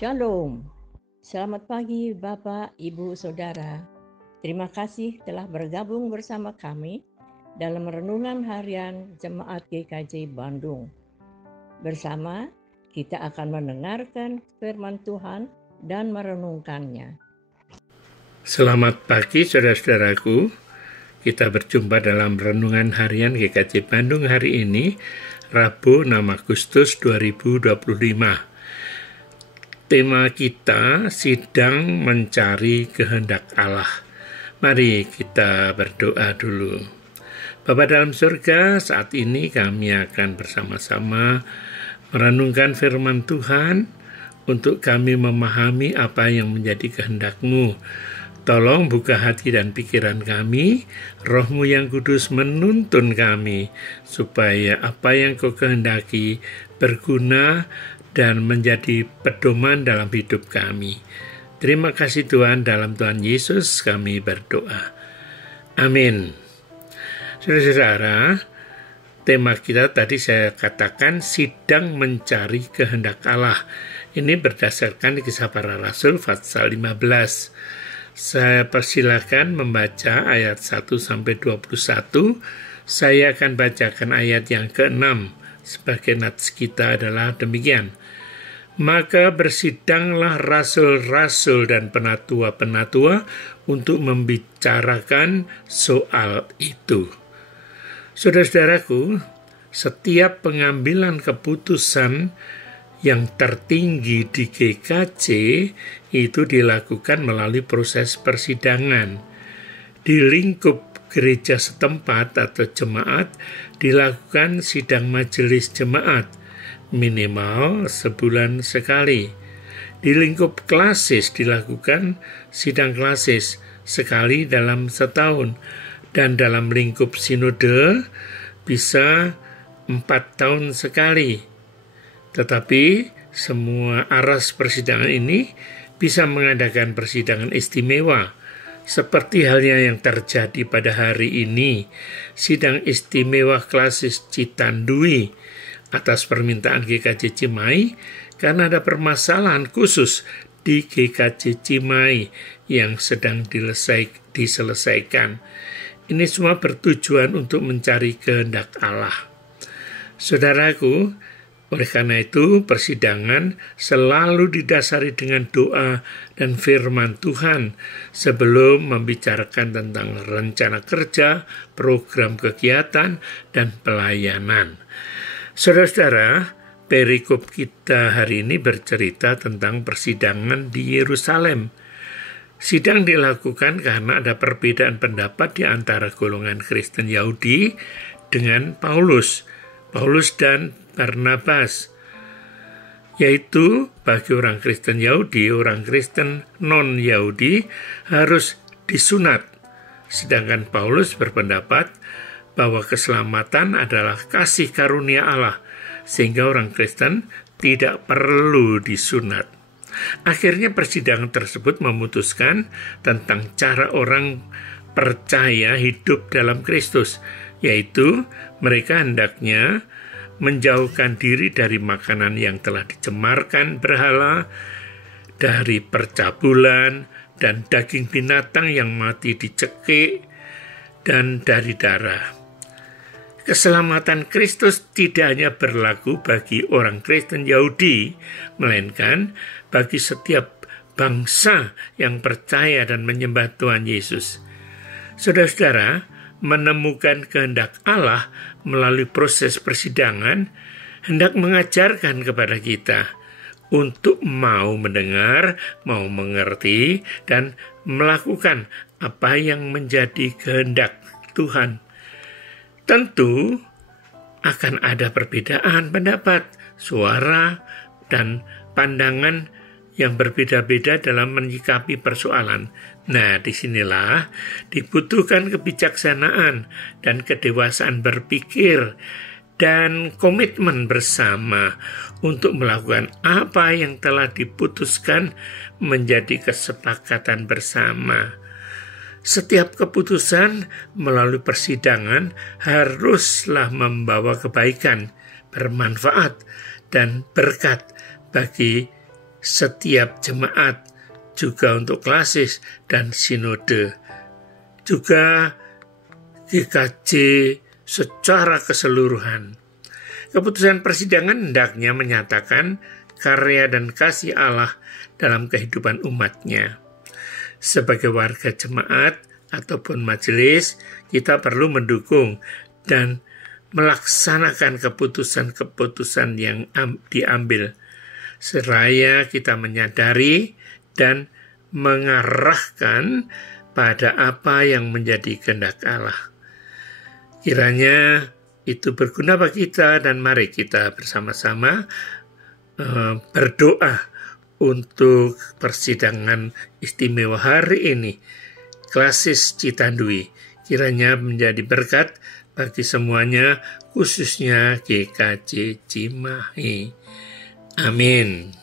Shalom. Selamat pagi Bapak, Ibu, Saudara. Terima kasih telah bergabung bersama kami dalam renungan harian Jemaat GKJ Bandung. Bersama kita akan mendengarkan firman Tuhan dan merenungkannya. Selamat pagi saudara-saudaraku. Kita berjumpa dalam renungan harian GKJ Bandung hari ini, Rabu 6 Agustus 2025. Tema kita sidang mencari kehendak Allah. Mari kita berdoa dulu. Bapa dalam surga, saat ini kami akan bersama-sama merenungkan firman Tuhan untuk kami memahami apa yang menjadi kehendak-Mu. Tolong buka hati dan pikiran kami, Roh-Mu yang kudus menuntun kami, supaya apa yang Kau kehendaki berguna dan menjadi pedoman dalam hidup kami. Terima kasih Tuhan, dalam Tuhan Yesus kami berdoa. Amin. Saudara-saudara, tema kita tadi saya katakan sidang mencari kehendak Allah. Ini berdasarkan Kisah Para Rasul pasal 15. Saya persilakan membaca ayat 1-21. Saya akan bacakan ayat yang ke-6. Sebagai nats kita adalah demikian. Maka bersidanglah rasul-rasul dan penatua-penatua untuk membicarakan soal itu. Saudara-saudaraku, setiap pengambilan keputusan yang tertinggi di GKJ itu dilakukan melalui proses persidangan. Di lingkup gereja setempat atau jemaat dilakukan sidang majelis jemaat minimal sebulan sekali. Di lingkup klasis dilakukan sidang klasis sekali dalam setahun, dan dalam lingkup sinode bisa 4 tahun sekali. Tetapi semua aras persidangan ini bisa mengadakan persidangan istimewa, seperti halnya yang terjadi pada hari ini, sidang istimewa klasis Citandui atas permintaan GKJ Cimahi karena ada permasalahan khusus di GKJ Cimahi yang sedang diselesaikan. Ini semua bertujuan untuk mencari kehendak Allah. Saudaraku, oleh karena itu persidangan selalu didasari dengan doa dan firman Tuhan sebelum membicarakan tentang rencana kerja, program kegiatan, dan pelayanan. Saudara-saudara, perikop kita hari ini bercerita tentang persidangan di Yerusalem. Sidang dilakukan karena ada perbedaan pendapat di antara golongan Kristen Yahudi dengan Paulus dan Barnabas, yaitu bagi orang Kristen Yahudi, orang Kristen non-Yahudi harus disunat, sedangkan Paulus berpendapat bahwa keselamatan adalah kasih karunia Allah, sehingga orang Kristen tidak perlu disunat. Akhirnya persidangan tersebut memutuskan tentang cara orang percaya hidup dalam Kristus, yaitu mereka hendaknya menjauhkan diri dari makanan yang telah dicemarkan berhala, dari percabulan, dan daging binatang yang mati dicekik, dan dari darah. Keselamatan Kristus tidak hanya berlaku bagi orang Kristen Yahudi, melainkan bagi setiap bangsa yang percaya dan menyembah Tuhan Yesus. Saudara-saudara, menemukan kehendak Allah melalui proses persidangan hendak mengajarkan kepada kita untuk mau mendengar, mau mengerti, dan melakukan apa yang menjadi kehendak Tuhan. Tentu akan ada perbedaan pendapat, suara, dan pandangan yang berbeda-beda dalam menyikapi persoalan. Nah, disinilah dibutuhkan kebijaksanaan dan kedewasaan berpikir dan komitmen bersama untuk melakukan apa yang telah diputuskan menjadi kesepakatan bersama. Setiap keputusan melalui persidangan haruslah membawa kebaikan, bermanfaat, dan berkat bagi setiap jemaat, juga untuk klasis dan sinode, juga GKJ secara keseluruhan. Keputusan persidangan hendaknya menyatakan karya dan kasih Allah dalam kehidupan umatnya. Sebagai warga jemaat ataupun majelis, kita perlu mendukung dan melaksanakan keputusan-keputusan yang diambil, seraya kita menyadari dan mengarahkan pada apa yang menjadi kehendak Allah. Kiranya itu berguna bagi kita, dan mari kita bersama-sama berdoa untuk persidangan istimewa hari ini, Klasis Citandui. Kiranya menjadi berkat bagi semuanya, khususnya GKJ Cimahi. Amin.